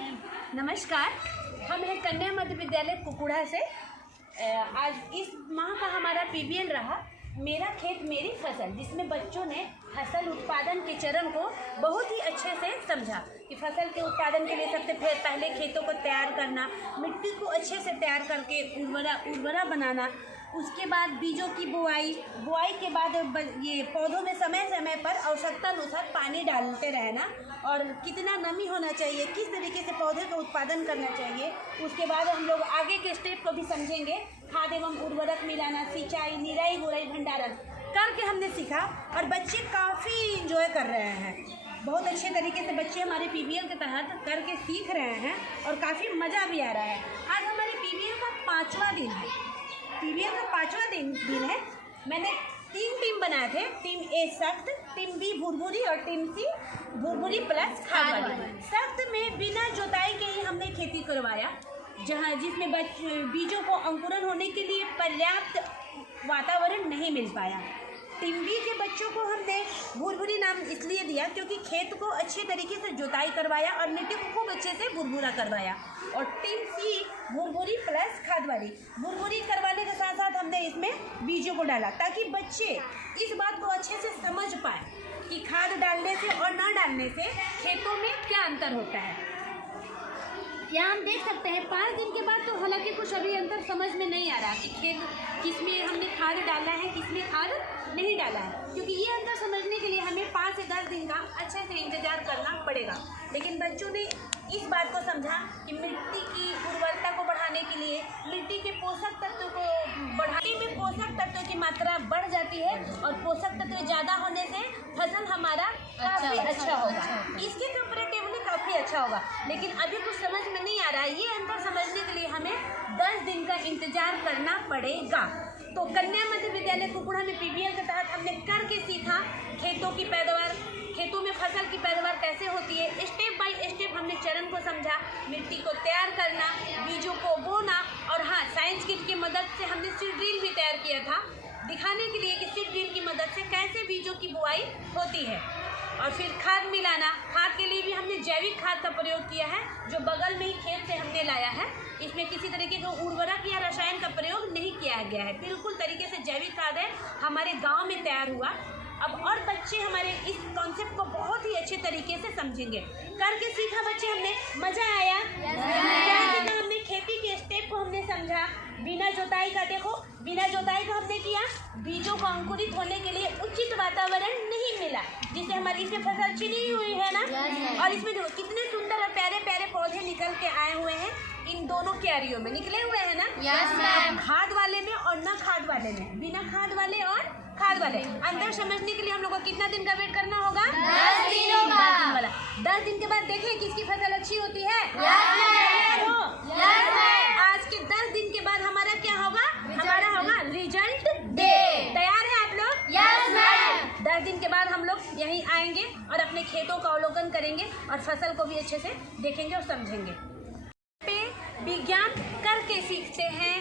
नमस्कार, हम हैं कन्या मध्य विद्यालय कुकुड़ा से। आज इस माह का हमारा पीबीएन रहा मेरा खेत मेरी फसल, जिसमें बच्चों ने फसल उत्पादन के चरण को बहुत ही अच्छे से समझा कि फसल के उत्पादन के लिए सबसे पहले खेतों को तैयार करना, मिट्टी को अच्छे से तैयार करके उर्वरा बनाना, उसके बाद बीजों की बुआई के बाद ये पौधों में समय समय पर आवश्यकता अनुसार पानी डालते रहना और कितना नमी होना चाहिए, किस तरीके से पौधे का उत्पादन करना चाहिए। उसके बाद हम लोग आगे के स्टेप को भी समझेंगे। खाद एवं उर्वरक मिलाना, सिंचाई, निराई गुड़ाई, भंडारण करके हमने सीखा और बच्चे काफ़ी इंजॉय कर रहे हैं। बहुत अच्छे तरीके से बच्चे हमारे पीबीएन के तहत करके सीख रहे हैं और काफ़ी मज़ा भी आ रहा है। आज हमारे पीबीएन का 5वां दिन है। पीबीएन का 5वां दिन है। मैंने 3 टीम बनाए थे। टीम ए सख्त, टीम बी भुरभुरी और टीम सी भुरभुरी प्लस खाद वाली। सख्त में बिना जोताई के ही हमने खेती करवाया, जिसमें बीजों को अंकुरन होने के लिए पर्याप्त वातावरण नहीं मिल पाया। टीम बी के बच्चों को हमने भुरभुरी नाम इसलिए दिया क्योंकि खेत को अच्छे तरीके से जोताई करवाया और मिट्टी को खूब अच्छे से भुरभुरा करवाया। और टीम सी भुरभुरी प्लस खाद वाली। भुरभुरी करवाने के साथ साथ हमने इसमें बीजों को डाला ताकि बच्चे इस बात को अच्छे से समझ पाए कि खाद डालने से और ना डालने से खेतों में क्या अंतर होता है। यहाँ हम देख सकते हैं 5 दिन के बाद तो हालांकि कुछ अभी अंतर समझ में नहीं आ रहा कि खेत किसमें हमने खाद डाला है, किसमें खाद नहीं डाला है, क्योंकि ये अंतर समझने के लिए हमें 5 से 10 दिन का अच्छे से इंतजार करना पड़ेगा। लेकिन बच्चों ने इस बात को समझा कि मिट्टी की उर्वरता को बढ़ाने के लिए मिट्टी के पोषक तत्वों को बढ़ाने में पोषक तत्वों की मात्रा बढ़ जाती है और पोषक तत्व ज़्यादा होने से फसल हमारा काफ़ी अच्छा होगा, इसके कंपैरेटिवली काफ़ी अच्छा होगा। लेकिन अभी कुछ समझ में नहीं आ रहा है। ये अंतर समझने के लिए हमें 10 दिन का इंतजार करना पड़ेगा। तो कन्या मध्य विद्यालय कुकुड़ा में पीबीएन के तहत हमने करके सीखा खेतों में फसल की पैदावार कैसे होती है। स्टेप बाय स्टेप हमने चरण को समझा, मिट्टी को तैयार करना, बीजों को बोना और हाँ, साइंस किट की मदद से हमने सीड ड्रिल भी तैयार किया था दिखाने के लिए कि सीड ड्रिल की मदद से कैसे बीजों की बुआई होती है। और फिर खाद मिलाना, खाद के लिए भी हमने जैविक खाद का प्रयोग किया है जो बगल में ही खेत से हमने लाया है। इसमें किसी तरीके का उर्वरक या रसायन का प्रयोग नहीं किया गया है, बिल्कुल तरीके से जैविक खाद है, हमारे गांव में तैयार हुआ। अब और बच्चे हमारे इस कॉन्सेप्ट को बहुत ही अच्छे तरीके से समझेंगे। करके सीखा बच्चे, हमने मज़ा आया। हमने खेती के स्टेप को हमने समझा। बिना जोताई का हमने किया। बीजों को अंकुरित होने के लिए उचित वातावरण नहीं मिला, जिससे हमारी इसमें फसल अच्छी नहीं हुई है ना। और इसमें देखो कितने सुंदर और प्यारे प्यारे पौधे निकल के आए हुए हैं। इन दोनों क्यारियों में निकले हुए हैं ना। Yes ma'am. खाद वाले में और न खाद वाले में, बिना खाद वाले और खाद वाले। अंदर समझने के लिए हम लोग को कितना दिन का वेट करना होगा? 10 दिन वाला। 10 दिन के बाद देखें किसकी फसल अच्छी होती है। आज के 10 दिन के बाद हमारा क्या होगा? हमारा होगा रिजल्ट डे। तैयार है आप लोग? Yes ma'am. 10 दिन के बाद हम लोग यहीं आएंगे और अपने खेतों का अवलोकन करेंगे और फसल को भी अच्छे से देखेंगे और समझेंगे। विज्ञान करके सीखते हैं,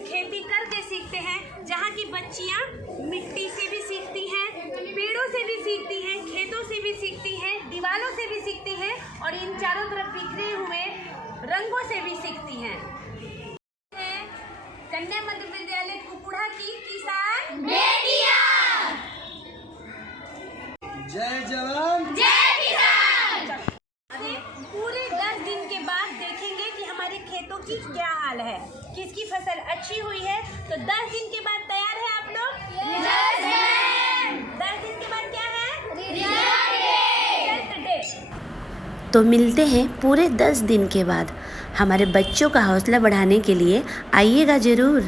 खेती करके सीखते हैं, जहाँ की बच्चियाँ मिट्टी से भी सीखती हैं, पेड़ों से भी सीखती हैं, खेतों से भी सीखती हैं, दीवारों से भी सीखती हैं और इन चारों तरफ बिखरे हुए रंगों से भी सीखती हैं। कन्या मध्य विद्यालय कुकुड़ा की किसान बेटियां। जय जवान जय किसान। पूरे 10 दिन के बाद देखेंगे कि हमारे खेतों की क्या हाल है, किसकी फसल अच्छी हुई है। तो 10 दिन के बाद तैयार है आप लोग? Yes ma'am. 10 दिन के बाद क्या है? Result day. तो मिलते हैं पूरे 10 दिन के बाद। हमारे बच्चों का हौसला बढ़ाने के लिए आइएगा ज़रूर।